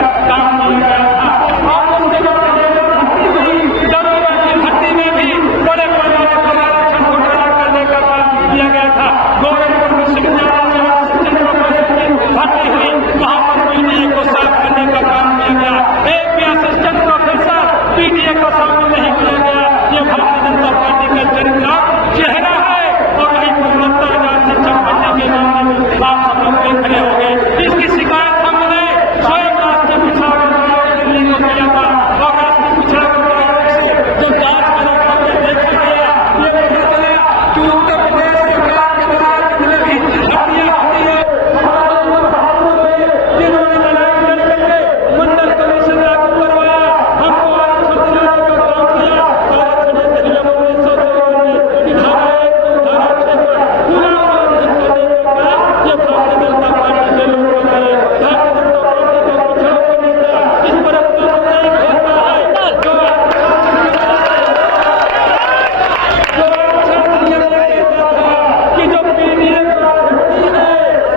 का काम किया गया था। और उसके बाद दरोगा की भर्ती में भी बड़े पैमाने पर आरक्षण घोटाला करने का काम किया गया था। गोरखपुर विश्वविद्यालय में असिस्टेंट प्रोफेसर की भर्ती हुई, वहां पर पीटीए को साफ करने का काम किया गया। एक भी असिस्टेंट प्रोफेसर पीटीए को शामिल नहीं किया गया। ये भारतीय जनता पार्टी का चरित्रात्मक चेहरा है। और वही पर 70,000 शिक्षक भर्ती के मामले में आप सब लोग पे खड़े हो गए। इसकी शिकायत हमने स्वयं राष्ट्रीय पिछड़ा वर्ग आयोग दिल्ली को किया था। और राष्ट्रीय पिछड़ा वर्ग आयोग से जो जांच करा करके देखा गया, ये पता चला कि उत्तर प्रदेश सरकार के द्वारा जितने भी भर्तियां होती है, जिन्होंने लड़ाई लड़ करके मंडल कमीशन लागू करवाया, हमको आरक्षण दिलाने का काम किया। आरक्षण अधिनियम 1953 में धारा 1 और धारा 6 पर पूरा उल्लंघन करने का काम ये भारतीय जनता पार्टी के लोग कर रहे हैं। भारतीय जनता पार्टी का पिछड़ा वर्ग नेता इस पर अपना नहीं होता है। जो आरक्षण अधिनियम में कहता था कि जो पीडीए का व्यक्ति है,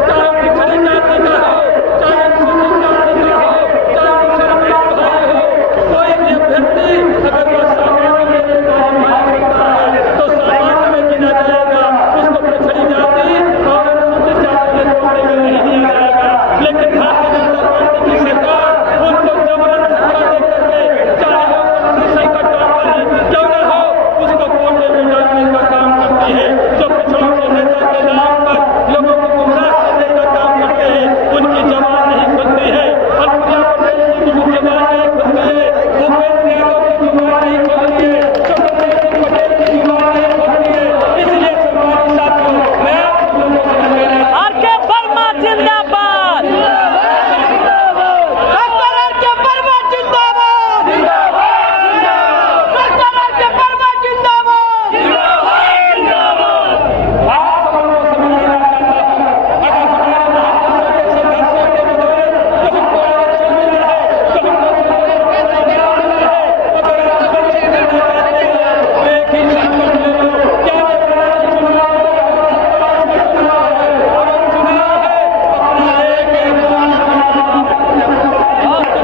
चाहे पिछड़ी जाति का हो, चाहे अनुसूचित जाति का हो, चाहे मुसलमान भाई हो, कोई भी अभ्यर्थी अगर वह सामान्य में क्वालिफाई करता है तो सामान्य में गिना जाएगा, उसको पिछड़ी जाति और अनुसूचित जाति के कोटे में नहीं दिया जाएगा। लेकिन भारतीय जनता पार्टी की सरकार उनको जबरन धक्का दे करके, चाहे वो पंथी संकट पर ही क्यों न हो, उसको कोटे में डालने का काम करती है। जो पिछड़ों के नेता के नाम पर लोगों को गुमराह करने का काम करते हैं, उनकी जबान नहीं खुलती है। अनुप्रिया पटेल जी की जबान नहीं खुलती है, भूपेंद्र यादव की जुबान नहीं खुलती है, चंद्रशेखर पटेल की जुबान नहीं खुलती है। इसलिए सम्मानित साथियों, मैं आप लोगों को कहना आर.के. वर्मा जिंदाबाद, डॉक्टर आर.के. वर्मा जिंदाबाद, डॉक्टर आर.के. वर्मा जिंदाबाद। आप सब लोगों से मैं कहना चाहता हूं, अगर हमारे महापुरुषों के संघर्षों के बदौलत जो हमको आरक्षण मिला है, जो हमको स्वतंत्रता मिला है, अगर आप सुरक्षित करना चाहते हैं तो एक ही संकल्प ले लो। क्या ये प्रणाली चुनाव है? चुनाव है, अगर चुनाव है अपना एक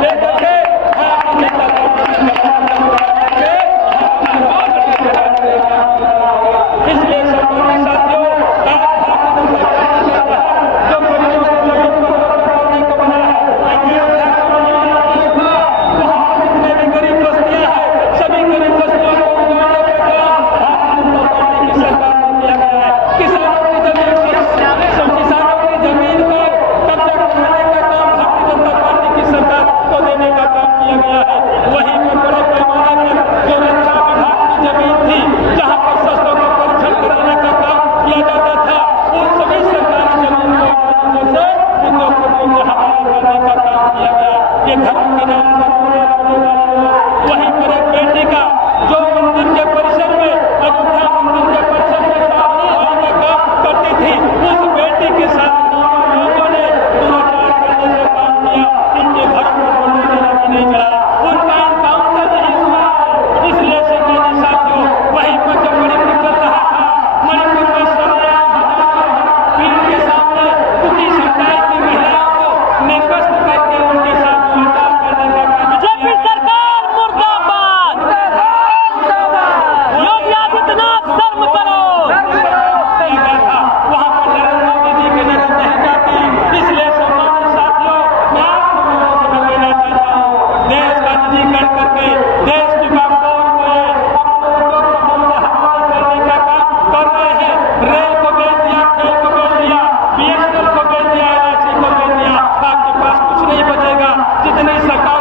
लेकर के भारतीय जनता पार्टी इसलिए सम्मानित साथियों, आज भारतीय जनता पार्टी का जो मरीजों को जमीन पर करने को बना है, वहाँ पर जितने भी गरीब बस्तियां हैं, सभी गरीब बस्तियों को उजाड़ने का काम भारतीय जनता पार्टी की सरकार ने किया गया है। किसानों की जमीन को कब्जा कराने का काम भारतीय जनता पार्टी की सरकार को देने का काम किया गया है। वहीं पर बड़े पैमाने पर जो रक्षा विभाग की जमीन थी, जहाँ पर शस्त्रों का परीक्षण कराने का काम किया जाता था, उन सभी सरकारी जमीन को से उद्योगपतियों के हवाले करने का काम किया गया। ये धर्म के नाम पर होने वाले लोग, वहीं पर एक बेटी का जो मंदिर के परिसर में, अयोध्या मंदिर के परिसर में साफ सफाई का काम करती थी, उस बेटी के साथ लोगों ने दुराचार करने का काम किया। इनके घरों पर बुलडोजर भी नहीं चला, उनका एनकाउंटर नहीं हुआ है। इसलिए सम्मानित साथियों, वहीं पर जब मणिपुर चल रहा था, मणिपुर में सरेआम भीड़ के सामने कुकी समुदाय की महिलाओं को निकस्त करके उनके साथ दुराचार करने का काम बीजेपी सरकार मुर्दाबाद, योगी आदित्यनाथ शर्म करो। वहाँ पर नरेंद्र मोदी जी की नजर नहीं जाती। इसलिए सम्मानित साथियों, मैं आप सब लोगों से मैं कहना चाहता हूँ, देश का निजीकरण करके देश की बागडोर को अपने उद्योगपतियों के हवाले करने का काम कर रहे हैं। रेल को बेच दिया, खेल को बेच दिया, BSNL को बेच दिया, LIC को बेच दिया, आपके पास कुछ नहीं बचेगा। जितनी सरकार